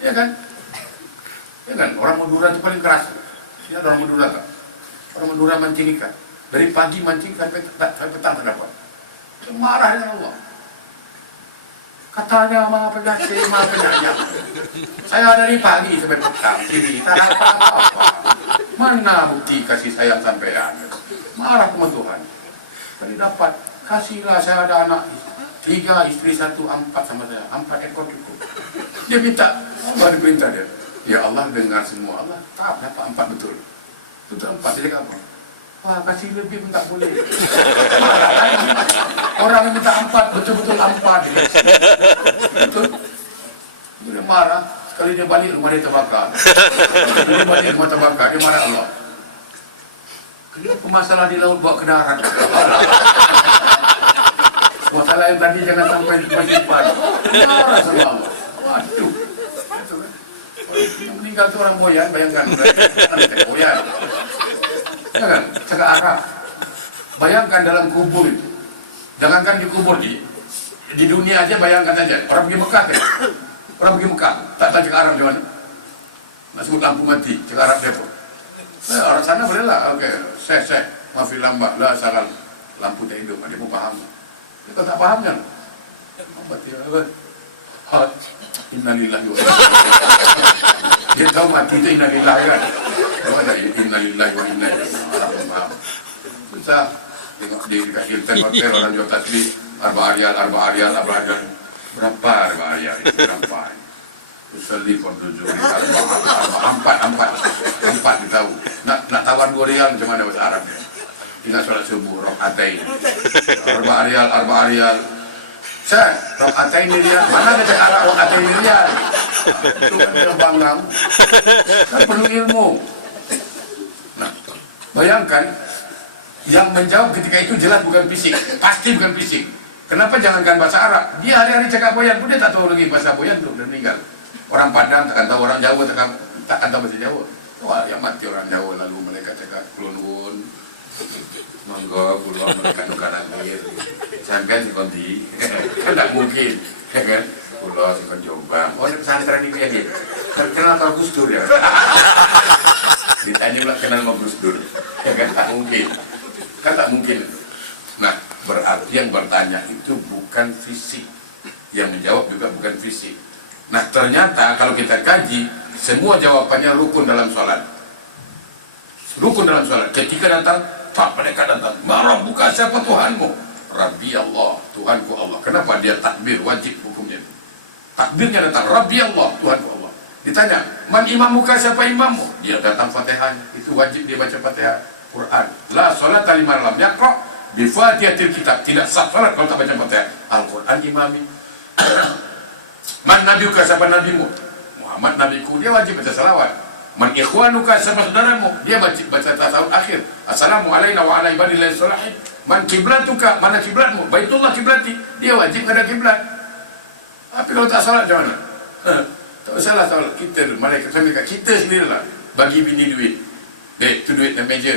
Ya kan? Ya kan? Orang Madura itu paling keras. Ya, orang Madura tak? Orang Madura mancing ikan. Dari pagi mancing sampai petang tak dapat. Marah dengan Allah. Katanya maha pengasih, maha penyayang. Saya dari pagi sampai petang sini, tak dapat apa-apa. Mana bukti kasih sayang sampean? Marah sama Tuhan. Tadi dapat, kasihlah saya ada anak 3, istri 1, 4 sama saya. 4 ekor cukup. Dia minta, Allah diperintah dia. Ya Allah dengar semua. Allah tak dapat 4 betul. Itu 4, dia cakap apa? Wah, kasih lebih pun tak boleh. Orang yang minta 4, betul-betul 4. Betul. Dia marah. Sekali dia balik, rumah dia terbakar. Dia balik, rumah terbakar. Dia marah Allah. Kenapa masalah di laut bawa ke darat? Masalah yang tadi jangan sampai di simpan. Marah sama Allah. Waduh. Yang meninggal itu orang boyan, bayangkan. Boyan. Ya kan? Cakap Arab. Bayangkan dalam kubur itu. Jangankan di kubur di dunia aja, bayangkan aja. Orang pergi Mekah kan? Orang pergi Mekah. Tak tahu cakap Arab di mana? Nak sebut lampu mati. Cakap Arab dia pun. Orang sana boleh lah. Okey. Syekh. Maafin lambat. Lah salah. Lampu tak hidup. Dia pun faham. Dia kau tak faham kan? Mati apa? Innalillahi wa inna ilaihi. Dia tahu mati itu innalillahi kan? Tahu ada innalillahi wa inna ilaihi. Orang pun faham. Susah. Tengok di dekat Hilton Hotel orang jual tasbih 4 riyal. Berapa 4 riyal? Berapa? Usalli fardhu zuhri 4 ditahu. Nak tawar 2 riyal macam mana bahasa Arabnya? Tidak solat subuh rakaatain. 4 riyal. Saya rakaatain riyal. Mana ada cakap Arab rakaatain riyal? Itu kan dia banggang. Kan perlu ilmu. Nah, bayangkan yang menjawab ketika itu jelas bukan fisik, pasti bukan fisik. Kenapa jangankan bahasa Arab? Dia hari-hari cakap boyan pun dia tak tahu lagi bahasa boyan tu, dan meninggal. Orang Padang takkan tahu, orang Jawa takkan tahu bahasa Jawa. Wah, yang mati orang Jawa lalu mereka cakap kulun, monggo pulau mereka nukan angin, sampai si konti, kan tak mungkin, kan? Pulau si kon Jombang, oh ini pesantren ini ya dia, kenal kalau Gus Dur ya? Ditanya pula kenal sama Gus Dur, kan tak mungkin. Kan tak mungkin itu. Nah, berarti yang bertanya itu bukan fisik. Yang menjawab juga bukan fisik. Nah, ternyata kalau kita kaji, semua jawabannya rukun dalam sholat. Rukun dalam sholat. Ketika datang, Pak, mereka datang. Marah buka siapa Tuhanmu? Rabbi Allah, Tuhanku Allah. Kenapa dia takbir? Wajib hukumnya itu. Takbirnya datang, Rabbi Allah, Tuhanku Allah. Ditanya, man imamuka, siapa imammu? Dia datang Fatihahnya. Itu wajib dia baca Fatihah. Quran. La salat liman lam yaqra bi Fatihatil kitab. Tidak sah salat kalau tak baca Fatihah. Al-Quran imami. Man nabiuka, siapa nabimu? Muhammad nabiku, dia wajib baca salawat. Man ikhwanuka, siapa saudaramu? Dia wajib baca tasawuf akhir. Assalamu alayna wa ala ibadillahi sholihin. Man kiblatuka, mana kiblatmu? Baitullah kiblati. Dia wajib ada kiblat. Tapi kalau tak salat macam mana? Tak salah salat kita, malaikat kita sendirilah bagi bini duit. Dek, tu duit dalam meja.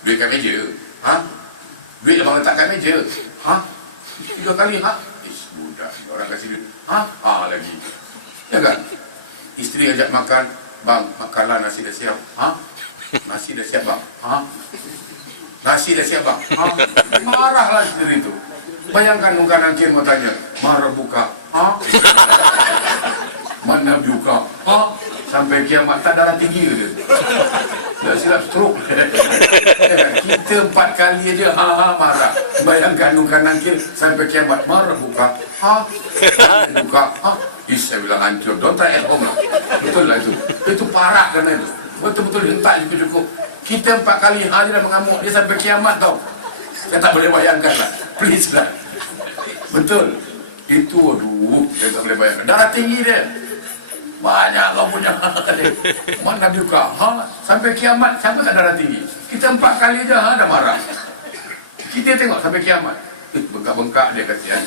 Duit kat meja. Duit abang letak kat meja. 3 kali. Budak, orang kasih duit. Lagi. Ya kan? Isteri ajak makan. Bang, makanlah, nasi dah siap. Nasi dah siap bang. Nasi dah siap bang. Marahlah isteri tu. Bayangkan muka nangkir mau tanya. Marah buka. Mana buka? Sampai kiamat tak darah tinggi ke? Dah silap stroke. Kita 4 kali aja marah. Bayangkan nungkan nangkir sampai kiamat marah buka. Buka. Saya bilang hancur. Don't try at home lah. Betul lah itu. Itu parah kan itu. Betul-betul hentak cukup. Kita 4 kali hari dah mengamuk. Dia sampai kiamat tau. Saya tak boleh bayangkan lah. Please lah. Betul. Itu aduh. Saya tak boleh bayangkan. Darah tinggi dia. Banyak kau punya. Mana buka? Sampai kiamat, sampai tak darah tinggi. Kita 4 kali dah ada marah. Kita tengok sampai kiamat. Bengkak-bengkak dia kasihan.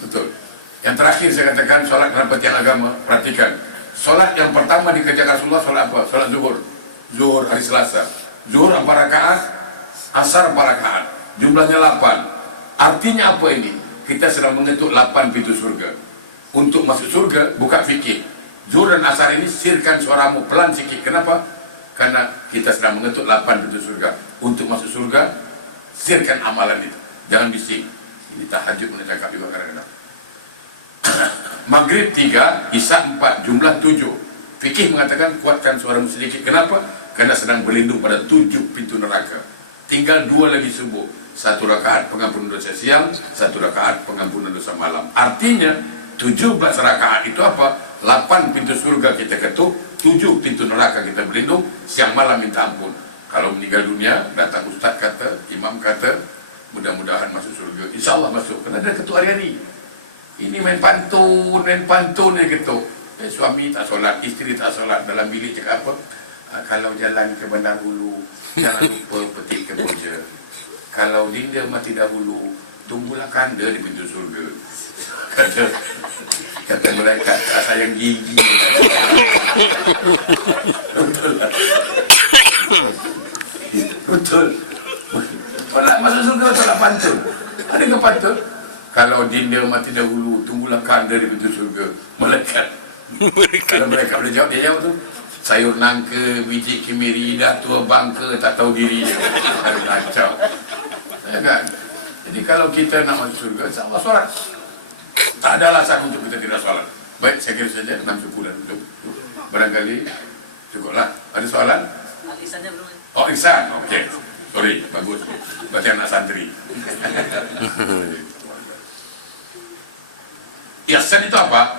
Betul. Yang terakhir saya katakan solat dalam pengertian agama. Perhatikan. Solat yang pertama dikerjakan Rasulullah solat apa? Solat zuhur. Zuhur hari Selasa. Zuhur 4 rakaat, asar 4 rakaat. Jumlahnya 8. Artinya apa ini? Kita sedang mengetuk 8 pintu surga. Untuk masuk surga, buka fikir. Zuhur dan asar ini sirkan suaramu pelan sikit. Kenapa? Karena kita sedang mengetuk 8 pintu surga. Untuk masuk surga, sirkan amalan itu. Jangan bising. Ini tahajud mana cakap juga kadang-kadang. Maghrib 3, Isya 4, jumlah 7. Fikih mengatakan kuatkan suaramu sedikit. Kenapa? Karena sedang berlindung pada 7 pintu neraka. Tinggal 2 lagi subuh. 1 rakaat pengampunan dosa siang, 1 rakaat pengampunan dosa malam. Artinya 17 rakaat itu apa? 8 pintu surga kita ketuk, 7 pintu neraka kita berlindung, siang malam minta ampun. Kalau meninggal dunia, datang ustaz kata, imam kata, mudah-mudahan masuk surga. Insya Allah masuk. Karena ada ketuk hari-hari. Ini main pantun dia ketuk. Suami tak solat, isteri tak solat. Dalam bilik cakap apa? Kalau jalan ke Bandar Hulu, jangan lupa petik keboja. Kalau dinda mati dahulu, tunggulah kanda di pintu surga. Kata mereka, sayang gigi. Betul lah. Betul. Orang masuk surga tak pantun. Ada ke pantun? Kalau dinda mati dahulu, tunggulah kanda di pintu surga. Malaikat. Kalau mereka boleh jawab, dia jawab tu. Sayur nangka, biji kemiri, dah tua bangka, tak tahu diri. Kacau. Ya kan? Jadi kalau kita nak masuk surga, insya-Allah solat. Tak ada alasan untuk kita tidak solat. Baik, saya kira saja 6 suku dan untuk barangkali cukuplah. Ada soalan? Ihsannya belum. Oh, ihsan. Okey. Sorry, bagus. Berarti anak santri. Ihsan itu apa?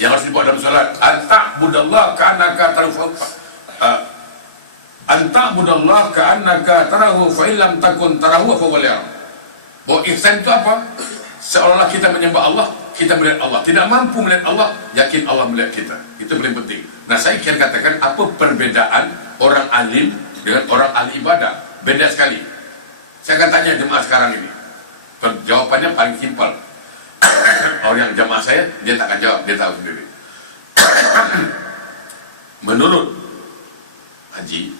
Yang harus dibuat dalam salat. Anta'budallah ka'annaka tarahu. Anta'budallah ka'annaka tarahu fa illam takun tarahu fa huwa yara. Bahwa ihsan itu apa? Seolah-olah kita menyembah Allah, kita melihat Allah. Tidak mampu melihat Allah, yakin Allah melihat kita. Itu paling penting. Nah, saya ingin katakan apa perbedaan orang alim dengan orang ahli ibadah? Beda sekali. Saya akan tanya jemaah sekarang ini. Jawabannya paling simpel. Orang yang jemaah saya, dia tak akan jawab, dia tahu sendiri. Menurut Haji,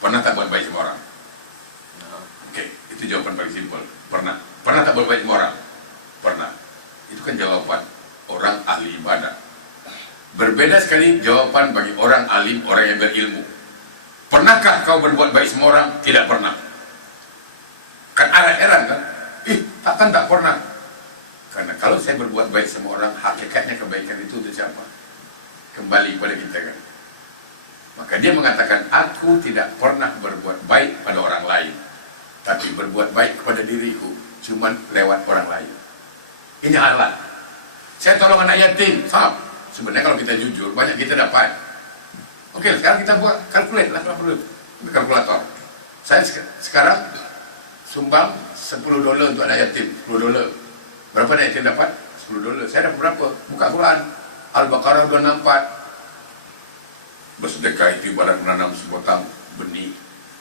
pernah tak buat baik sama orang? Oke, itu jawaban paling simpel. Pernah. Pernah tak buat baik sama orang? Pernah. Itu kan jawaban orang ahli ibadah. Berbeda sekali jawaban bagi orang alim, orang yang berilmu. Pernahkah kau berbuat baik sama orang? Tidak pernah. Kan heran kan? Takkan tak pernah. Karena kalau saya berbuat baik sama orang, hakikatnya kebaikan itu untuk siapa? Kembali kepada kita kan. Maka dia mengatakan, aku tidak pernah berbuat baik pada orang lain, tapi berbuat baik kepada diriku, cuman lewat orang lain. Ini alat. Saya tolong anak yatim, sahab. Sebenarnya kalau kita jujur, banyak kita dapat. Oke, sekarang kita buat kalkulat lah, kalkulator. Saya sekarang sumbang $10 untuk anak yatim, $10. Berapa anak yatim dapat? $10. Saya dapat berapa? Buka Quran Al-Baqarah 264. Bersedekah itu ibarat menanam sepotong benih,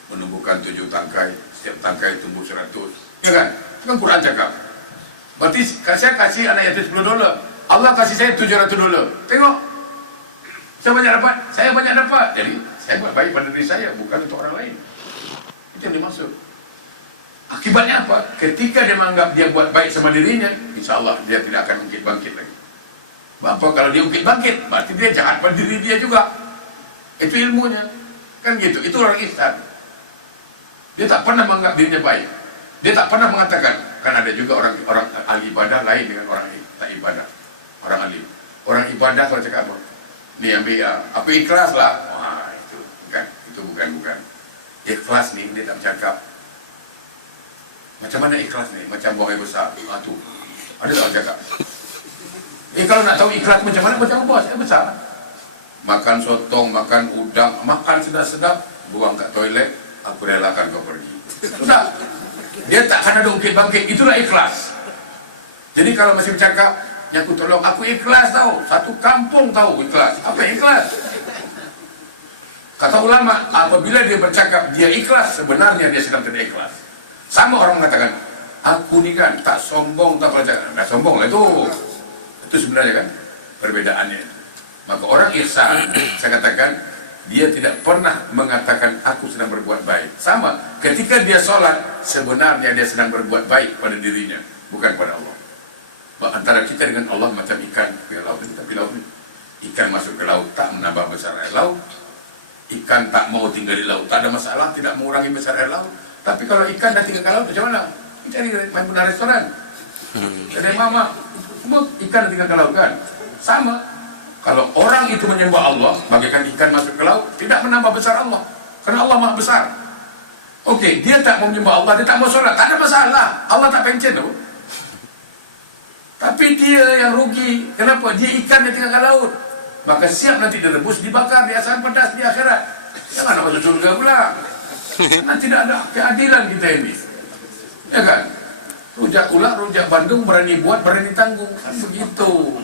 menumbuhkan 7 tangkai, setiap tangkai tumbuh 100. Ya kan? Itu kan Quran cakap. Berarti saya kasih anak yatim $10, Allah kasih saya $700. Tengok, saya banyak dapat, saya banyak dapat. Jadi saya buat baik pada diri saya, bukan untuk orang lain. Itu yang dimaksud. Akibatnya apa? Ketika dia menganggap dia buat baik sama dirinya, insya Allah dia tidak akan ungkit-bangkit lagi. Apa kalau dia ungkit-bangkit? Berarti dia jahat pada diri dia juga. Itu ilmunya. Kan gitu. Itu orang ihsan. Dia tak pernah menganggap dirinya baik. Dia tak pernah mengatakan. Kan ada juga orang ahli ibadah lain dengan orang tak ibadah. Orang ahli. Orang ibadah kalau cakap apa? Ni ambil apa ikhlas lah. Wah, itu bukan. Itu bukan. Ikhlas ni dia tak bercakap. Macam mana ikhlas ni? Macam buang air besar. Tu. Ada tak orang cakap? Kalau nak tahu ikhlas macam mana, macam buang air besar. Makan sotong, makan udang, makan sedap-sedap, buang kat toilet, aku relakan kau pergi. Sudah. Dia tak akan ada ungkit-bangkit. Itulah ikhlas. Jadi kalau masih bercakap, aku tolong, aku ikhlas tahu. Satu kampung tahu ikhlas. Apa ikhlas? Kata Kata ulama, apabila dia bercakap dia ikhlas, sebenarnya dia sedang tidak ikhlas. Sama orang mengatakan, aku ni kan tak sombong, tak kalau cakap, nah sombong lah itu. Itu sebenarnya kan perbedaannya. Maka orang ihsan, saya katakan, dia tidak pernah mengatakan aku sedang berbuat baik. Sama, ketika dia sholat, sebenarnya dia sedang berbuat baik pada dirinya, bukan pada Allah. Antara kita dengan Allah macam ikan ke laut ini, tapi laut ini, ikan masuk ke laut tak menambah besar air laut. Ikan tak mau tinggal di laut, tak ada masalah, tidak mengurangi besar air laut. Tapi kalau ikan dah tinggal ke laut, macam mana? Kita main benar restoran, ada mama, semua ikan tinggal ke laut kan? Sama. Kalau orang itu menyembah Allah, bagaikan ikan masuk ke laut, tidak menambah besar Allah, karena Allah maha besar. Oke, dia tak mau menyembah Allah, dia tak mau sholat, tak ada masalah, Allah tak pencen tu. Tapi dia yang rugi, kenapa? Dia ikan yang tinggal ke laut, maka siap nanti direbus, dibakar, diasam pedas di akhirat. Jangan nak masuk surga pula. Karena tidak ada keadilan kita ini, ya kan? Rujak ular, rujak Bandung, berani buat, berani tanggung, kan begitu.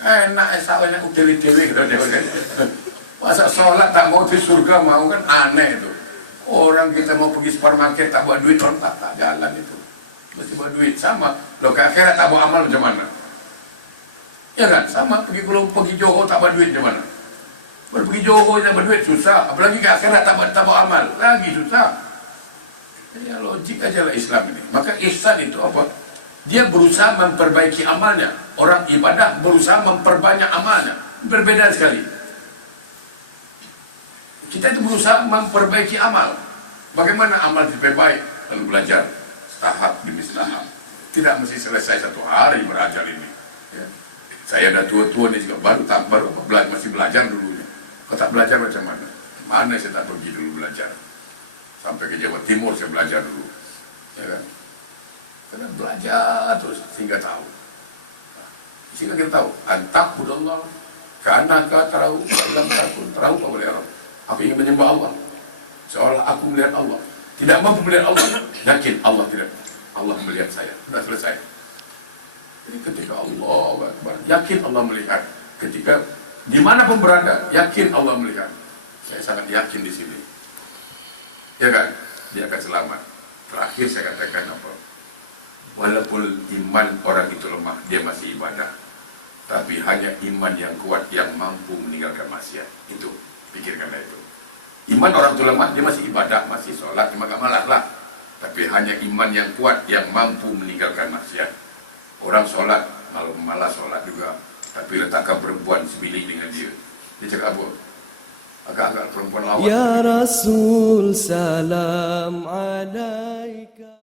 Enak esawanya utili-tili gitu. Masa sholat tak mau di surga mau, kan aneh itu. Orang kita mau pergi supermarket tak bawa duit, orang tak jalan itu. Mesti bawa duit. Sama, lo ke akhirat tak bawa amal macam mana? Ya kan, sama, kalau pergi Johor tak bawa duit macam mana? Baru pergi Johor tak bawa duit susah, apalagi ke akhirat tak bawa amal, lagi susah. Ya logik aja lah Islam ini. Maka ihsan itu apa? Dia berusaha memperbaiki amalnya. Orang ibadah berusaha memperbanyak amalnya. Berbeda sekali. Kita itu berusaha memperbaiki amal. Bagaimana amal lebih baik? Lalu belajar tahap demi tahap. Tidak mesti selesai satu hari belajar ini. Ya. Saya dah tua-tua ni juga baru masih belajar dulu. Kalau tak belajar macam mana? Mana saya tak pergi dulu belajar? Sampai ke Jawa Timur saya belajar dulu. Ya kan? Karena belajar terus sehingga tahu. Sehingga kita tahu, antak budallah, kanaka tahu, dalam takun tahu apa boleh orang. Aku ingin menyembah Allah, seolah aku melihat Allah. Tidak mampu melihat Allah, yakin Allah tidak. Allah melihat saya, sudah selesai. Jadi ketika Allah Akbar, yakin Allah melihat. Ketika dimanapun berada, yakin Allah melihat. Saya sangat yakin di sini. Ya kan? Dia akan selamat. Terakhir saya katakan apa? Walaupun iman orang itu lemah, dia masih ibadah. Tapi hanya iman yang kuat yang mampu meninggalkan maksiat. Itu, pikirkanlah itu. Iman orang itu lemah, dia masih ibadah, masih sholat, cuma gak malas lah. Tapi hanya iman yang kuat yang mampu meninggalkan maksiat. Orang sholat, malu malas sholat juga. Tapi letakkan perempuan sebilik dengan dia. Dia cakap apa? Agak-agak perempuan lawan. Ya Rasul salam alaika.